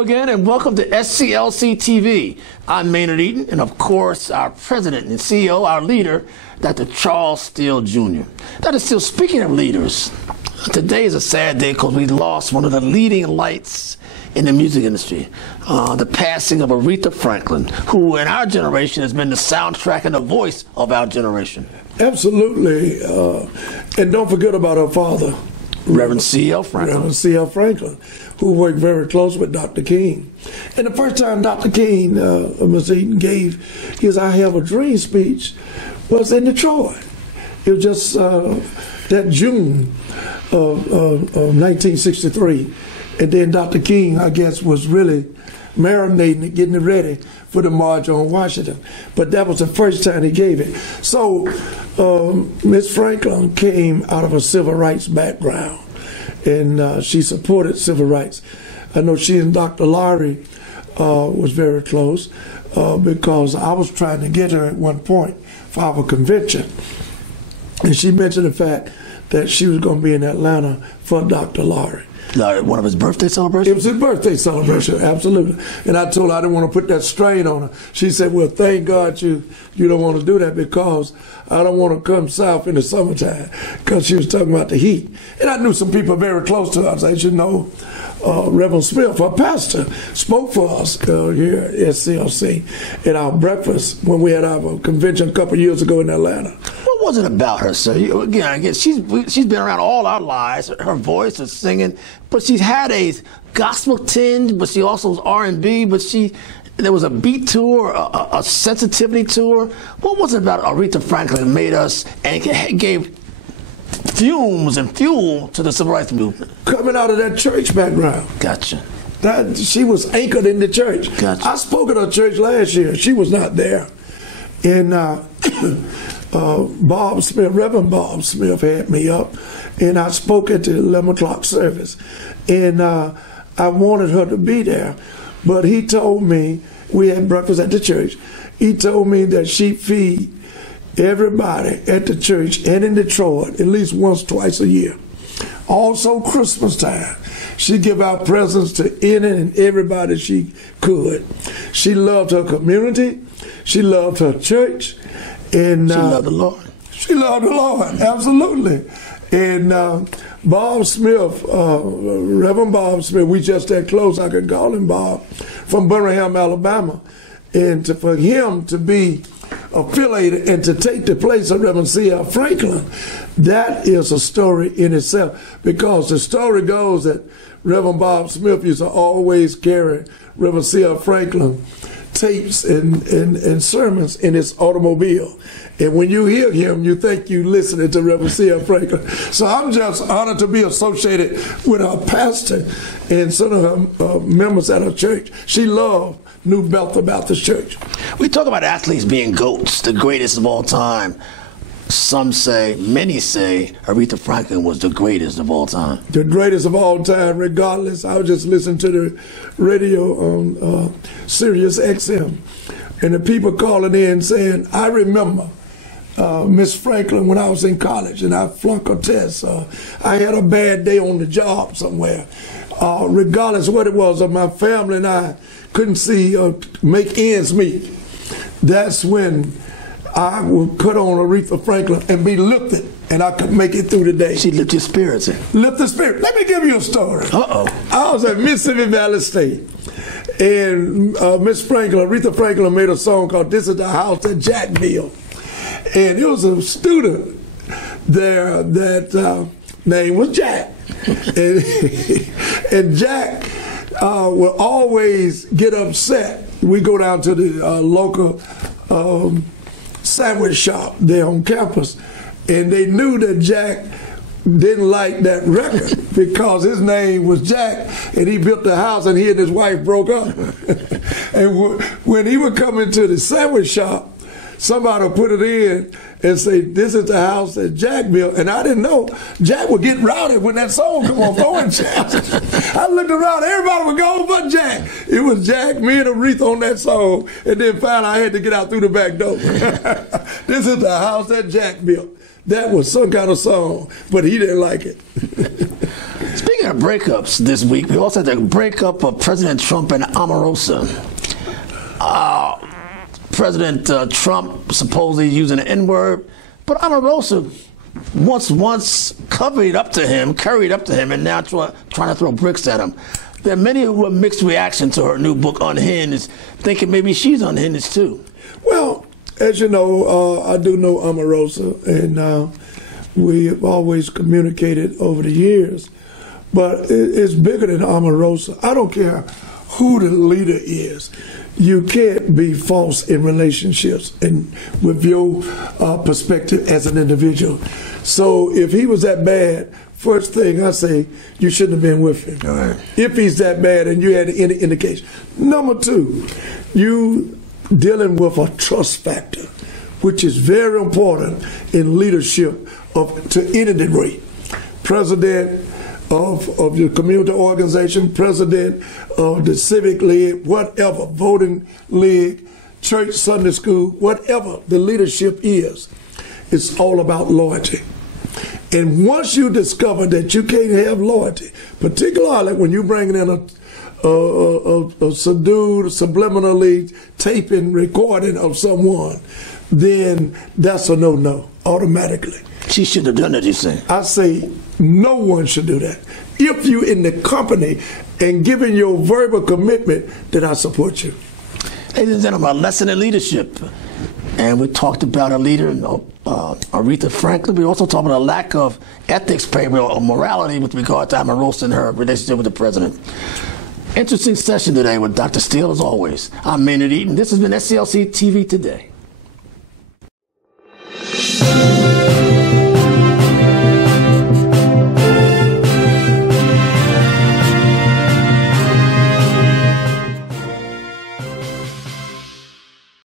Hello again and welcome to SCLC TV. I'm Maynard Eaton and of course our president and CEO, our leader, Dr. Charles Steele Jr. Dr. Steele, speaking of leaders, today is a sad day because we lost one of the leading lights in the music industry. The passing of Aretha Franklin, who in our generation has been the soundtrack and the voice of our generation. Absolutely. And don't forget about her father, Reverend C.L. Franklin. Reverend C.L. Franklin, who worked very close with Dr. King. And the first time Dr. King, Mr. Eaton, gave his I Have a Dream speech was in Detroit. It was just that June of 1963. And then Dr. King, I guess, was really marinating it, getting it ready for the March on Washington. But that was the first time he gave it. So Miss Franklin came out of a civil rights background, and she supported civil rights. I know she and Dr. Lowry was very close because I was trying to get her at one point for our convention. And she mentioned the fact that she was going to be in Atlanta for Dr. Lowry. One of his birthday celebrations? It was his birthday celebration, absolutely. And I told her I didn't want to put that strain on her. She said, well, thank God you don't want to do that because I don't want to come south in the summertime, because she was talking about the heat. And I knew some people very close to us. As you know, Reverend Smith, our pastor, spoke for us here at SCLC at our breakfast when we had our convention a couple of years ago in Atlanta. What was it about her, sir? Again, she's been around all our lives. Her voice is singing, but she's had a gospel tinge, but she also was R&B, but there was a beat to her, a sensitivity to her. What was it about Aretha Franklin that made us and gave fumes and fuel to the civil rights movement? Coming out of that church background. Gotcha. She was anchored in the church. Gotcha. I spoke at her church last year. She was not there. And Bob Smith, Reverend Bob Smith, had me up, and I spoke at the 11 o'clock service. And I wanted her to be there, but he told me, we had breakfast at the church, he told me that she feed everybody at the church and in Detroit at least once, twice a year. Also Christmas time. She give out presents to any and everybody she could. She loved her community. She loved her church. And she loved the Lord. She loved the Lord, absolutely. And Bob Smith, Reverend Bob Smith, we just that close, I could call him Bob, from Birmingham, Alabama. And for him to be affiliated and to take the place of Reverend C.L. Franklin, that is a story in itself, because the story goes that Reverend Bob Smith used to always carry Reverend C.L. Franklin tapes and sermons in his automobile. And when you hear him, you think you listening to Reverend C.L. Franklin. So I'm just honored to be associated with our pastor and some of her members at her church. She loved New Bethel Baptist Church. We talk about athletes being GOATs, the greatest of all time. Some say, many say, Aretha Franklin was the greatest of all time. The greatest of all time, regardless. I was just listening to the radio on Sirius XM, and the people calling in saying, I remember Miss Franklin when I was in college and I flunked a test. I had a bad day on the job somewhere. Regardless of what it was, my family and I couldn't see make ends meet. That's when I would put on Aretha Franklin and be lifted, and I could make it through the day. She lifted your spirits. Lift the spirit. Let me give you a story. Uh-oh. I was at Mississippi Valley State, and Miss Franklin, Aretha Franklin, made a song called This Is the House at Jackville. And it was a student there that name was Jack. and Jack will always get upset. We go down to the local sandwich shop there on campus, and they knew that Jack didn't like that record because his name was Jack, and he built the house and he and his wife broke up. And when he would come into the sandwich shop, somebody would put it in and say, this is the house that Jack built. And I didn't know Jack would get rowdy when that song come on, throwing chairs. I looked around, everybody would go but Jack. It was Jack, me and Aretha on that song, and then finally I had to get out through the back door. This is the house that Jack built. That was some kind of song, but he didn't like it. Speaking of breakups this week, we also had the breakup of President Trump and Omarosa. President Trump supposedly using the N-word, but Omarosa once curried up to him, and now trying to throw bricks at him. There are many who have mixed reaction to her new book, Unhinged, thinking maybe she's unhinged too. Well, as you know, I do know Omarosa, and we have always communicated over the years, but it's bigger than Omarosa. I don't care who the leader is. You can't be false in relationships and with your perspective as an individual. So if he was that bad, first thing I say, you shouldn't have been with him. All right. If he's that bad and you had any indication. Number two, you dealing with a trust factor, which is very important in leadership to any degree. President of your community organization, president of the civic league, whatever, voting league, church, Sunday school, whatever the leadership is, it's all about loyalty. And once you discover that you can't have loyalty, particularly when you're bringing in a subdued, subliminally taping, recording of someone, then that's a no-no, automatically. She should have done it, you say? I say no one should do that. If you're in the company and giving your verbal commitment, then I support you. Ladies and gentlemen, a lesson in leadership. And we talked about a leader, Aretha Franklin. We also talked about a lack of ethics, or morality with regard to Omarosa and her relationship with the president. Interesting session today with Dr. Steele, as always. I'm Maynard Eaton. This has been SCLC TV Today.